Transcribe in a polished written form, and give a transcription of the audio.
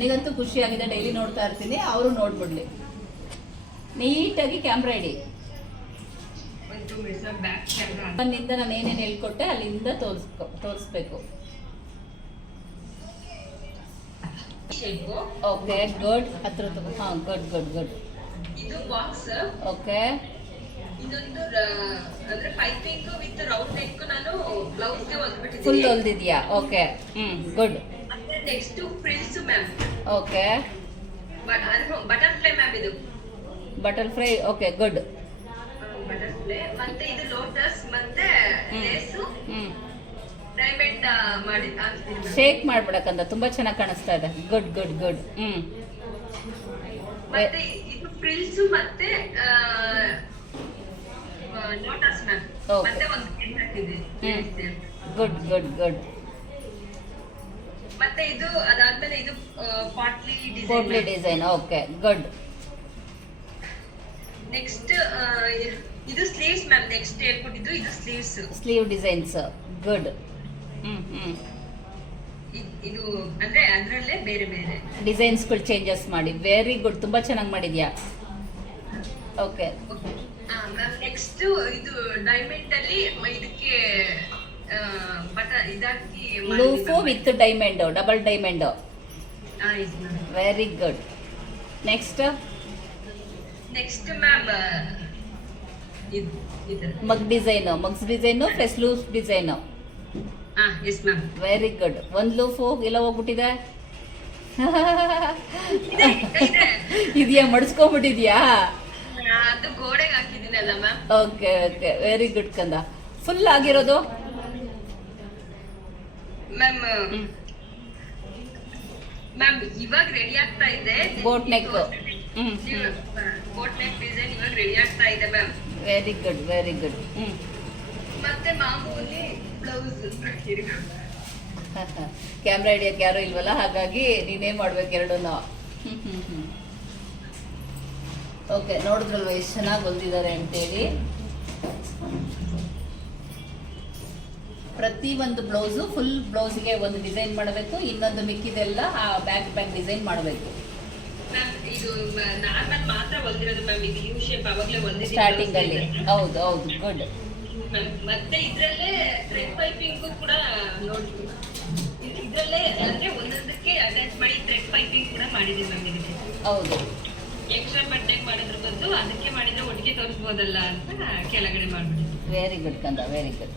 ನನಗಂತೂ ಖುಷಿ ಆಗಿದೆ. ಡೈಲಿ ನೋಡ್ತಾ ಇರ್ತೀನಿ, ಅವರು ನೋಡ್ಬಿಡ್ಲಿ. ನೀಟಾಗಿ ಕ್ಯಾಮ್ರಾ ಇಡಿ. ನನ್ನಿಂದ ನಾನು ಏನೇನು ಹೇಳ್ಕೊಟ್ಟೆ ಅಲ್ಲಿಂದ ತೋರಿಸ್ಬೇಕು. Okay, good. ಹತ್ರ ತಗೋ. ಹಾಂ, ಗುಡ್ ಗುಡ್ ಗುಡ್. ಇದು ಬಾಕ್ಸ್. ಓಕೆ, ಇದೊಂದು ಅಂದ್ರೆ ಪೈಪಿಂಗ್ ವಿತ್ ರೌಂಡ್ ನೆಕ್ ನಾನು ಬ್ಲೌಸ್ ಗೆ ಹೊಲ್ಬಿಟ್ಟಿದ್ದೀನಿ. ಫುಲ್ ಹೊಲ್ದಿದ್ಯಾ? Okay, good. ಮತ್ತೆ next frills ma'am. Okay, butterfly ma'am. ಇದು ಬಟರ್ಫ್ಲೈ. Okay, good. ಬಟರ್ಫ್ಲೈ. ಮತ್ತೆ ಇದು ಲೋಟಸ್ ಮತ್ತೆ ಲೇಸ್ ಡೈಮಂಡ್ ಮಾಡಿ ಹಾಕ್ತೀನಿ. ಶೇಕ್ ಮಾಡ್ಬಿಡಕ್ಕಂತ ತುಂಬಾ ಚೆನ್ನಾಗಿ ಕಾಣಿಸ್ತಾ ಇದೆ. Good good good. ಮತ್ತೆ ಇದು ಫ್ರಿಲ್ಸ್ ಮತ್ತೆ ಲೋಟಸ್ ಮ್ಯಾಮ್. ಮತ್ತೆ ಒಂದು ಪೆನ್ ಹಾಕಿದೆ. Good good good. ಮತ್ತೆ ಇದು ಅದಾದ್ಮೇಲೆ ಇದು potli design. Okay, good. Next ಇದು ಸ್ಲೀವ್ಸ್ ಮ್ಯಾಮ್. ನೆಕ್ಸ್ಟ್ ಹೇಳ್ಕೊಟ್ಟಿದ್ದು ಇದು ಸ್ಲೀವ್ ಡಿಸೈನ್ಸ್. ಗುಡ್. ಇದು ಅಂದ್ರೆ ಅದರಲ್ಲೇ ಬೇರೆ ಬೇರೆ ಡಿಸೈನ್ಸ್ಗಳು ಚೇಂಜಸ್ ಮಾಡಿ. ವೆರಿ ಗುಡ್, ತುಂಬಾ ಚೆನ್ನಾಗಿ ಮಾಡಿದ್ಯಾ. Okay ma'am. ನೆಕ್ಸ್ಟ್ ಇದು ಡೈಮಂಡ್ ಅಲ್ಲಿ ಇದಕ್ಕೆ ಇದಾಕಿ loop with diamond, double diamond. Very good. Next ma'am mug design, mugs design plus loop design. Yes ma'am. Very good. ಒಂದು ಲೂಫು ಎಲ್ಲ ಹೋಗ್ಬಿಟ್ಟಿದೆ. ಇದೆಯಾ? ಮಡಿಸ್ಕೊಂಡ್ಬಿಟ್ಟಿದ್ಯಾ? ಅದು ಗೋಡೆಗೆ ಹಾಕಿದ್ದೀನಲ್ಲ ma'am. Okay okay, very good ಕಂದ. ಫುಲ್ ಆಗಿರೋದು ಮ್ಯಾಮ್. ಮ್ಯಾಮ್ ಇವಾಗ ರೆಡಿ ಆಗ್ತಾ ಇದೆ boat neck. Boat neck design ಇವಾಗ ರೆಡಿ ಆಗ್ತಾ ಇದೆ ma'am. Very good very good. ಮತ್ತೆ ಮಾಮೂಲಿ ಬ್ಲೌಸ್. ಕ್ಯಾಮ್ರಾ ಹಿಡಿಯಕ್ಕೆ ಯಾರು ಇಲ್ವಲ್ಲ, ಹಾಗಾಗಿ ನೀನೇ ಮಾಡ್ಬೇಕು ಎರಡೂನು. ಓಕೆ, ನೋಡಿದ್ರಲ್ವ ಎಷ್ಟು ಚೆನ್ನಾಗಿ ಹೊಲ್ದಿದ್ದಾರೆ ಅಂತೇಳಿ. ಪ್ರತಿ ಒಂದು ಬ್ಲೌಸು ಫುಲ್ ಬ್ಲೌಸ್ಗೆ ಒಂದು ಡಿಸೈನ್ ಮಾಡಬೇಕು, ಇನ್ನೊಂದು ಮಿಕ್ಕಿದೆಲ್ಲ ಆ ಬ್ಯಾಕ್ ಡಿಸೈನ್ ಮಾಡಬೇಕು. ಇದು ನಾರ್ಮಲ್ ಮಾತ್ರ ಹೊಲ್ದಿರೋದು ಮ್ಯಾಮ್. ಇದು ಯು ಶೇಪ್ ಅವಾಗಲೇ ಹೊಲ್ದಿದ್ದೀನಿ ಸ್ಟಾರ್ಟಿಂಗ್ ಅಲ್ಲಿ. ಹೌದು ಹೌದು, ಗುಡ್. ಮತ್ತೆ ಇದ್ರಲ್ಲೇ ಥ್ರೆಡ್ ಪೈಪಿಂಗ್ ಕೂಡ ನೋಡಿ. ಇದ್ರಲ್ಲೇ ಅಂದ್ರೆ ಒಂದೊಂದಕ್ಕೆ ಅಟ್ಯಾಚ್ ಮಾಡಿ ಥ್ರೆಡ್ ಪೈಪಿಂಗ್ ಕೂಡ ಮಾಡಿದೀನಿ ಮ್ಯಾಮ್. ಇದಕ್ಕೆ ಹೌದು, ಎಕ್ಸ್ಟ್ರಾ ಬಟ್ಟೆಗೆ ಮಾಡಿದ್ರ ಬದಲು ಅದಕ್ಕೆ ಮಾಡಿದ್ರೆ ಒಟ್ಟಿಗೆ ತೋರಿಸ್ಬೋದಲ್ಲ ಅಂತ ಕೆಳಗಡೆ ಮಾಡ್ಬಿಟ್ಟು. ವೆರಿ ಗುಡ್ ಕಂದ, ವೆರಿ ಗುಡ್.